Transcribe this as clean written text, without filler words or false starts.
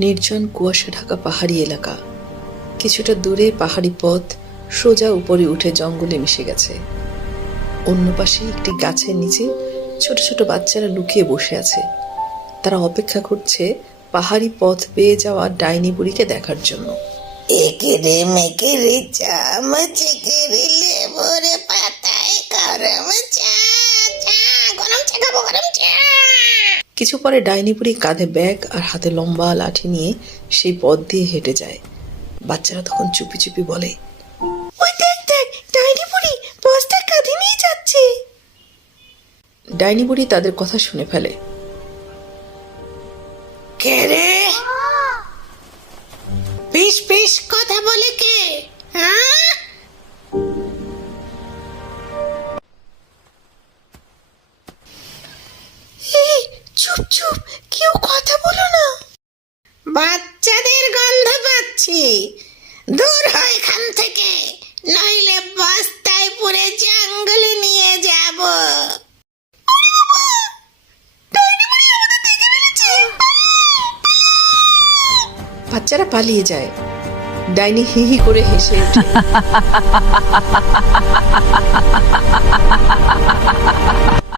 নির্জন কুয়াশা ঢাকা পাহাড়ি এলাকা। কিছুটা দূরে পাহাড়ি পথ সোজা উপরে উঠে জঙ্গলে মিশে গেছে। অন্য পাশে একটি গাছের নিচে ছোট ছোট বাচ্চারা লুকিয়ে বসে আছে। তারা অপেক্ষা করছে পাহাড়ি পথ বেয়ে যাওয়া ডাইনি বুড়িকে দেখার জন্য। একেরে মেকেরে চামচেকেরে লেবুরে পাতায় গরম চা, চা গরম চা খাবো, গরম চা। কিছু পরে ডাইনি বুড়ি কাঁধে ব্যাগ আর হাতে লম্বা লাঠি নিয়ে সেই পথ দিয়ে হেঁটে যায়। বাচ্চারা তখন চুপি চুপি বলে, ওই দেখ দেখ, ডাইনি বুড়ি বস্তা কাঁধে নিয়ে যাচ্ছে। ডাইনি বুড়ি তাদের কথা শুনে ফেলে। কে রে? পিস পিস কথা বলে কে? হ্যাঁ, চুপ চুপ, কেউ কথা বলো না। বাচ্চাদের গন্ধ পাচ্ছি, দূর হয় এখান থেকে, নইলে বস্তায় পুরে জঙ্গলে নিয়ে যাব। বাচ্চারা পালিয়ে যায়। ডাইনি হি হি করে হেসে ওঠে।